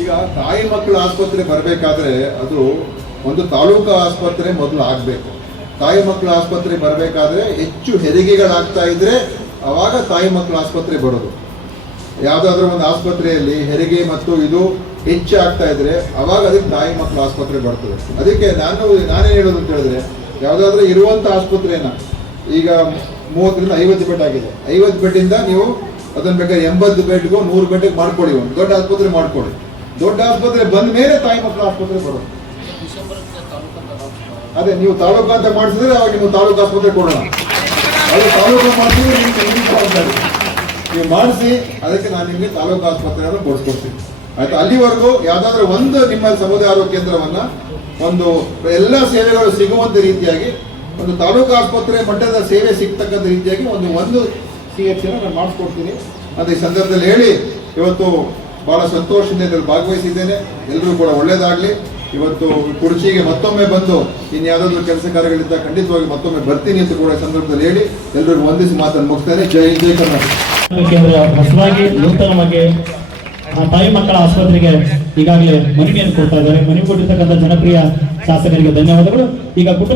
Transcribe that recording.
ಈಗ ತಾಯಿ ಮಕ್ಕಳ ಆಸ್ಪತ್ರೆ ಬರಬೇಕಾದ್ರೆ ಅದು ಒಂದು ತಾಲೂಕು ಆಸ್ಪತ್ರೆ ಮೊದಲು ಆಗಬೇಕು. ತಾಯಿ ಮಕ್ಕಳ ಆಸ್ಪತ್ರೆ ಬರಬೇಕಾದ್ರೆ ಹೆಚ್ಚು ಹೆರಿಗೆಗಳಾಗ್ತಾ ಇದ್ರೆ ಅವಾಗ ತಾಯಿ ಮಕ್ಕಳ ಆಸ್ಪತ್ರೆ ಬರೋದು. ಯಾವುದಾದ್ರೂ ಒಂದು ಆಸ್ಪತ್ರೆಯಲ್ಲಿ ಹೆರಿಗೆ ಮತ್ತು ಇದು ಹೆಚ್ಚು ಆಗ್ತಾ ಇದ್ರೆ ಅವಾಗ ಅದಕ್ಕೆ ತಾಯಿ ಮಕ್ಕಳ ಆಸ್ಪತ್ರೆ ಬರ್ತದೆ. ಅದಕ್ಕೆ ನಾನೇನು ಹೇಳೋದು ಅಂತ ಹೇಳಿದ್ರೆ, ಯಾವುದಾದ್ರೂ ಇರುವಂಥ ಆಸ್ಪತ್ರೆನ ಈಗ 30ರಿಂದ 50 ಬೆಡ್ ಆಗಿದೆ, 50 ಬೆಡ್ಡಿಂದ ನೀವು ಅದನ್ನು ಬೇಕಾದ್ರೆ 80 ಬೆಡ್ಗೂ 100 ಬೆಡ್ಗೆ ಮಾಡ್ಕೊಳ್ಳಿ, ಒಂದು ದೊಡ್ಡ ಆಸ್ಪತ್ರೆ ಮಾಡ್ಕೊಳ್ಳಿ. ದೊಡ್ಡ ಆಸ್ಪತ್ರೆ ಬಂದ ಮೇಲೆ ತಾಯಿ ಮಕ್ಕಳ ಆಸ್ಪತ್ರೆ ಬರೋದು. ಅದೇ ನೀವು ತಾಲೂಕು ಅಂತ ಮಾಡಿಸಿದ್ರೆ ಅವಾಗ ನೀವು ತಾಲೂಕು ಆಸ್ಪತ್ರೆ ಕೊಡೋಣ. ಅದು ತಾಲೂಕು ಮಾಡಿಸಿದ್ರೆ ನೀವು ಮಾಡಿಸಿ, ಅದಕ್ಕೆ ನಾನು ನಿಮಗೆ ತಾಲೂಕು ಆಸ್ಪತ್ರೆಯನ್ನು ಕೊಡಿಸ್ಕೊಡ್ತೀನಿ, ಆಯ್ತು. ಅಲ್ಲಿವರೆಗೂ ಯಾವುದಾದ್ರೂ ಒಂದು ನಿಮ್ಮ ಸಮುದಾಯ ಆರೋಗ್ಯ ಕೇಂದ್ರವನ್ನ ಒಂದು ಎಲ್ಲ ಸೇವೆಗಳು ಸಿಗುವಂತ ರೀತಿಯಾಗಿ ಒಂದು ತಾಲೂಕು ಆಸ್ಪತ್ರೆ ಮಟ್ಟದ ಸೇವೆ ಸಿಗ್ತಕ್ಕಂಥ ರೀತಿಯಾಗಿ ಒಂದು CHC ನಾನು ಮಾಡಿಸ್ಕೊಡ್ತೀನಿ ಅಂತ ಈ ಸಂದರ್ಭದಲ್ಲಿ ಹೇಳಿ, ಇವತ್ತು ಬಹಳ ಸಂತೋಷದಿಂದ ಇದರಲ್ಲಿ ಭಾಗವಹಿಸಿದ್ದೇನೆ. ಎಲ್ಲರೂ ಕೂಡ ಒಳ್ಳೇದಾಗಲಿ. ಇವತ್ತು ಕುರ್ಚಿಗೆ ಮತ್ತೊಮ್ಮೆ ಬಂದು ಇನ್ಯಾವುದಾದ್ರೂ ಕೆಲಸ ಕಾರ್ಯಗಳಿದ್ದ ಖಂಡಿತವಾಗಿ ಮತ್ತೊಮ್ಮೆ ಬರ್ತೀನಿ ಅಂತ ಕೂಡ ಸಂದರ್ಭದಲ್ಲಿ ಹೇಳಿ ಎಲ್ಲರಿಗೂ ವಂದಿಸಿ ಮಾತನ್ನು ಮುಗಿಸ್ತೇನೆ. ಜೈ ಜೈ ಕರ್ನಾಟಕ. ಕೇಂದ್ರ ಹೊಸದಾಗಿ ನೂತನವಾಗಿ ತಾಯಿ ಮಕ್ಕಳ ಆಸ್ಪತ್ರೆಗೆ ಈಗಾಗಲೇ ಮನವಿಯನ್ನು ಕೊಡ್ತಾ ಇದ್ದಾರೆ. ಮನವಿ ಕೊಟ್ಟಿರ್ತಕ್ಕಂಥ ಜನಪ್ರಿಯ ಶಾಸಕರಿಗೆ ಧನ್ಯವಾದಗಳು. ಈಗ